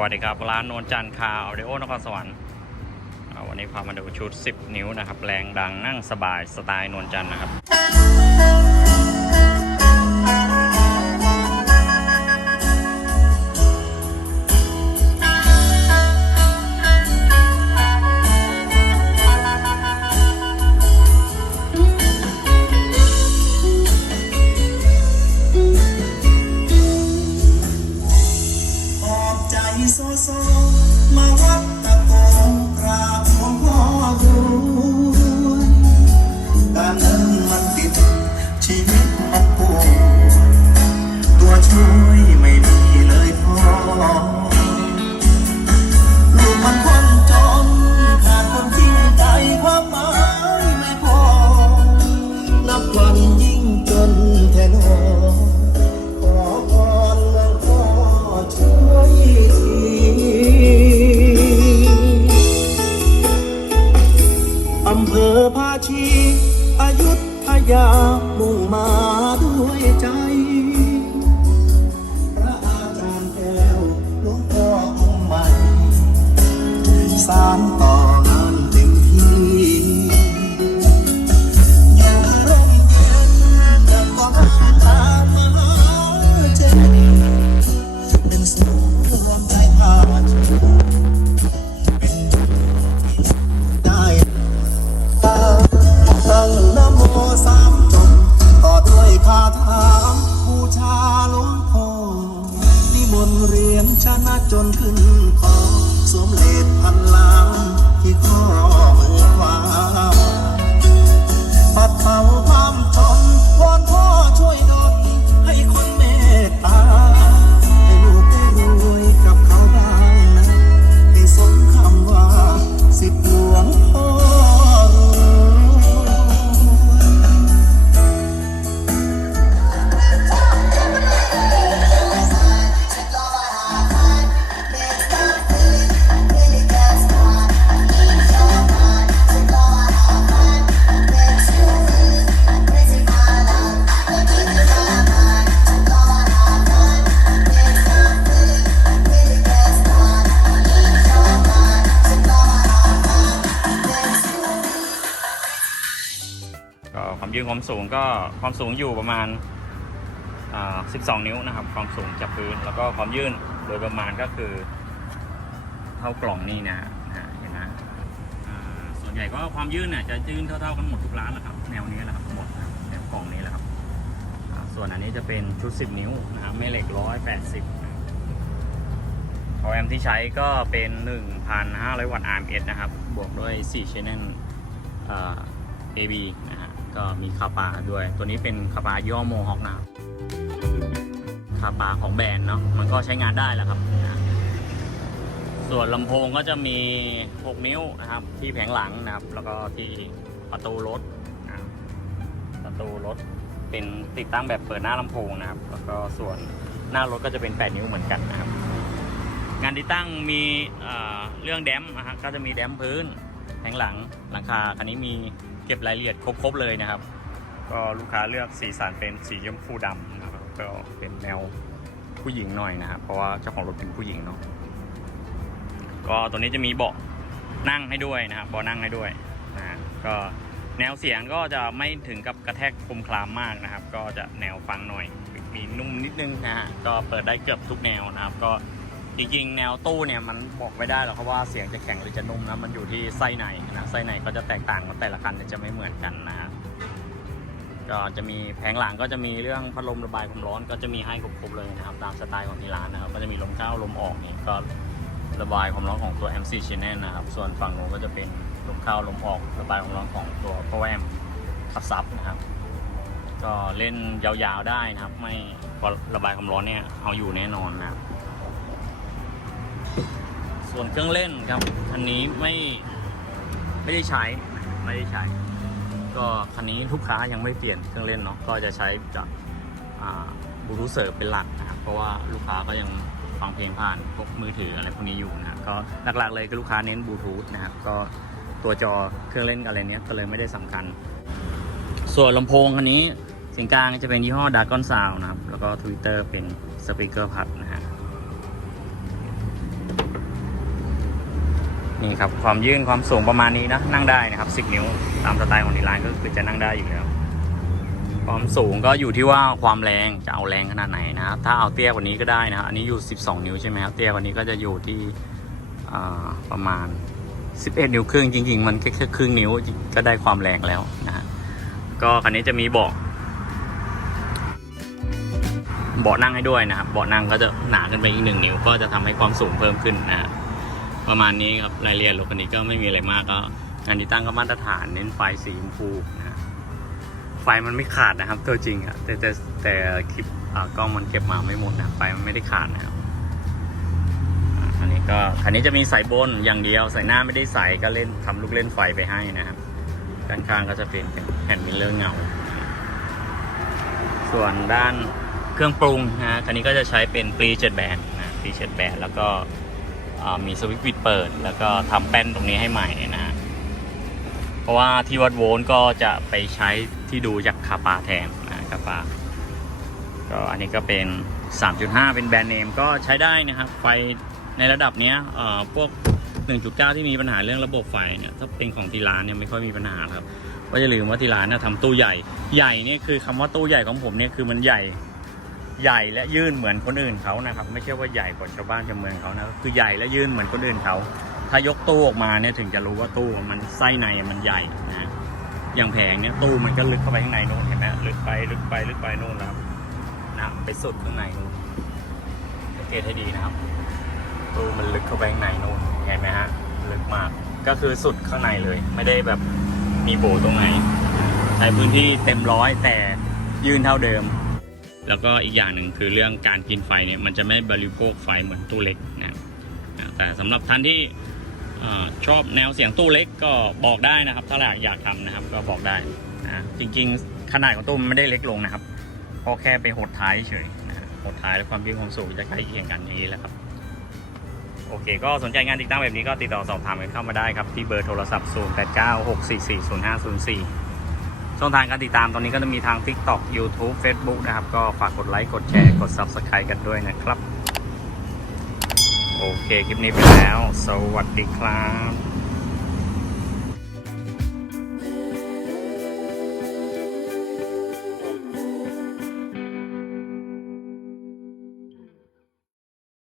วัสดีครับ ร้านนวลจันทร์คาออเดโอนครสวรรค์วันนี้พามาดูชุด 10 นิ้วนะครับ แรงดังนั่งสบายสไตล์นวลจันทร์นะครับ อายุทยามุ่งมาด้วยใจ พระอาจารย์แก้วหลวงพ่อองค์ใหม่สาร สามจบต่อด้วยคาถาบูชาหลวงพ่อนิมนต์เรียนชนะจนขึ้นคอสวมเลดพันล้านที่ขอ ความยืนความสูงก็ความสูงอยู่ประมาณ 12 นิ้วนะครับ ความสูงจากพื้นแล้วก็ความยื่นโดยประมาณก็คือเท่ากล่องนี่นะนะฮะเห็นนะอ่าส่วนใหญ่ก็ความยื่นเนี่ยจะยื่นเท่าๆกันหมดทุกร้านแหละครับ แนวนี้แหละครับหมดแนวกล่องนี้แหละครับส่วนอันนี้จะเป็นชุด 10 นิ้วนะครับแม่เหล็ก 180พอแอมที่ใช้ก็เป็น 1,500 วัตต์ RMS นะครับ บวกด้วย 4 channel AB นะฮะ ก็มีคาปาด้วย ตัวนี้เป็นคาปาย่อโมฮอคนะครับคาปาของแบรนด์เนาะมันก็ใช้งานได้แหล้วครับ ส่วนลำโพงก็จะมี 6 นิ้วนะครับ ที่แผงหลังนะครับ แล้วก็ที่ประตูรถประตูรถเป็นติดตั้งแบบเปิดหน้าลำโพงนะครับ แล้วก็ส่วนหน้ารถก็จะเป็น 8 นิ้วเหมือนกันนะครับ งานติดตั้งมีเเรื่องแดมนะฮะก็จะมีแดมพื้นแผงหลังหลังคาคันนี้มี เก็บรายละเอียดครบๆเลยนะครับ ก็ลูกค้าเลือกสีสันเป็นสีชมพูดำนะครับก็เป็นแนวผู้หญิงหน่อยนะครับเพราะว่าเจ้าของรถเป็นผู้หญิงเนาะก็ตัวนี้จะมีเบาะนั่งให้ด้วยนะครับเบาะนั่งให้ด้วยนะฮะก็แนวเสียงก็จะไม่ถึงกับกระแทกคมคลามมากนะครับ ก็จะแนวฟังหน่อยมีนุ่มนิดนึงนะฮะก็เปิดได้เกือบทุกแนวนะครับ ก็ จริงๆ แนวตู้เนี่ยมันบอกไม่ได้หรอกครับว่าเสียงจะแข็งหรือจะนุ่มนะมันอยู่ที่ไส้ในนะไส้ในก็จะแตกต่างกันแต่ละคันจะไม่เหมือนกันนะก็จะมีแผงหลังก็จะมีเรื่องพัดลมระบายความร้อนก็จะมีให้ครบๆเลยนะครับตามสไตล์ของที่ร้านนะครับก็จะมีลมเข้าลมออกนี่ก็ระบายความร้อนของตัว MC Channel นะครับส่วนฝั่งโน้นก็จะเป็นลมเข้าลมออกระบายความร้อนของตัว Power Amp ขับซับนะครับ ก็เล่นยาวๆได้นะครับ ไม่ระบายความร้อนเนี่ยเอาอยู่แน่นอนนะครับ ส่วนเครื่องเล่นครับคันนี้ไม่ไม่ได้ใช้ไม่ได้ใช้ ก็คันนี้ลูกค้ายังไม่เปลี่ยนเครื่องเล่นเนาะก็จะใช้กับบลูทูธเสริมเป็นหลักนะครับเพราะว่าลูกค้าก็ยังฟังเพลงผ่านพวกมือถืออะไรพวกนี้อยู่นะก็หลักๆเลยก็ลูกค้าเน้นบลูทูธนะครับก็ตัวจอเครื่องเล่นอะไรเนี้ยก็เลยไม่ได้สำคัญ ส่วนลำโพงคันนี้เสียงกลางจะเป็นยี่ห้อ Dragon Sound นะครับแล้วก็ Twitter เป็น Speaker Pad นะฮะ นี่ครับความยื่นความสูงประมาณนี้นะนั่งได้นะครับ 10 นิ้ว ตามสไตล์ของที่ร้านก็คือจะนั่งได้อยู่แล้วความสูงก็อยู่ที่ว่าความแรงจะเอาแรงขนาดไหนนะครับ ถ้าเอาเตี้ยกว่านี้ก็ได้นะอันนี้อยู่ 12 นิ้วใช่ไหมครับเตี้ยกว่านี้ก็จะอยู่ที่ประมาณ 11 นิ้วครึ่งจริง ๆ มันแค่ครึ่งนิ้วก็ได้ความแรงแล้วนะฮะก็คันนี้จะมีเบาะเบาะนั่งให้ด้วยนะครับเบาะนั่งก็จะหนาขึ้นไปอีกหนึ่งนิ้ว ก็จะทำให้ความสูงเพิ่มขึ้นนะฮะ ประมาณนี้ครับรายละเอียดรถคันนี้ก็ไม่มีอะไรมากก็งานติดตั้งก็มาตรฐานเน้นไฟสีชมพูนะไฟมันไม่ขาดนะครับ ตัวจริงอะแต่แต่แต่คลิปกล้องมันเก็บมาไม่หมดนะไฟมันไม่ได้ขาดนะครับอันนี้ก็คันนี้จะมีสายบนอย่างเดียวสายหน้าไม่ได้ใส่ก็เล่นทำลูกเล่นไฟไปให้นะครับด้านข้างก็จะเป็นแผ่นมิเลอร์เงา ส่วนด้านเครื่องปรุงนะคันนี้ก็จะใช้เป็นปรีเจ็ดแบนนะปรีเจ็ดแบนแล้วก็ มีสวิตช์ปิดเปิด แล้วก็ทำแป้นตรงนี้ให้ใหม่นะฮะเพราะว่าที่วัดโวลต์ก็จะไปใช้ที่ดูจากคาปาแทนนะคาปาก็อันนี้ก็เป็น 3.5 เป็นแบรนด์เนมก็ใช้ได้นะครับ ไฟในระดับนี้เอ่อพวก 1.9 ที่มีปัญหาเรื่องระบบไฟเนี่ยถ้าเป็นของที่ร้านเนี่ยไม่ค่อยมีปัญหาครับก็อย่าลืมว่าที่ร้านเนี่ยทำตู้ใหญ่ใหญ่เนี่ยคือคำว่าตู้ใหญ่ของผมเนี่ยคือมันใหญ่ ใหญ่และยื่นเหมือนคนอื่นเขานะครับ ไม่ใช่ว่าใหญ่กว่าชาวบ้านชาวเมืองเขานะคือใหญ่และยื่นเหมือนคนอื่นเขา ถ้ายกตู้ออกมาเนี่ยถึงจะรู้ว่าตู้มันไส้ในมันใหญ่นะอย่างแผงเนี่ยตู้มันก็ลึกเข้าไปข้างในนู่นเห็นไหมลึกไปลึกไปลึกไปนู่นนะครับนะไปสุดข้างในนู่นสังเกตให้ดีนะครับ ตู้มันลึกเข้าไปข้างในนู่นเห็นไหมฮะลึกมากก็คือสุดข้างในเลย ไม่ได้แบบมีโบตรงไหนใช้พื้นที่เต็มร้อยแต่ยืนเท่าเดิม แล้วก็อีกอย่างหนึ่งคือเรื่องการกินไฟเนี่ยมันจะไม่บริโภคไฟเหมือนตู้เล็กนะแต่สำหรับท่านที่ชอบแนวเสียงตู้เล็กก็บอกได้นะครับ ถ้าอยากทำนะครับก็บอกได้นะจริงๆ ขนาดของตู้มันไม่ได้เล็กลงนะครับเพราะแค่ไปหดท้ายเฉยหดท้ายและความยืดความสูงจะใกล้เคียงกันอย่างนี้แหละครับโอเค ก็สนใจงานติดตั้งแบบนี้ก็ติดต่อสอบถามกันเข้ามาได้ครับ ที่เบอร์โทรศัพท์ 0896440504 ช่องทางการติดตามตอนนี้ก็จะมีทาง TikTok YouTube Facebook นะครับ ก็ฝากกดไลค์กดแชร์กด Subscribe กันด้วยนะครับ โอเค คลิปนี้ไปแล้ว สวัสดีครับ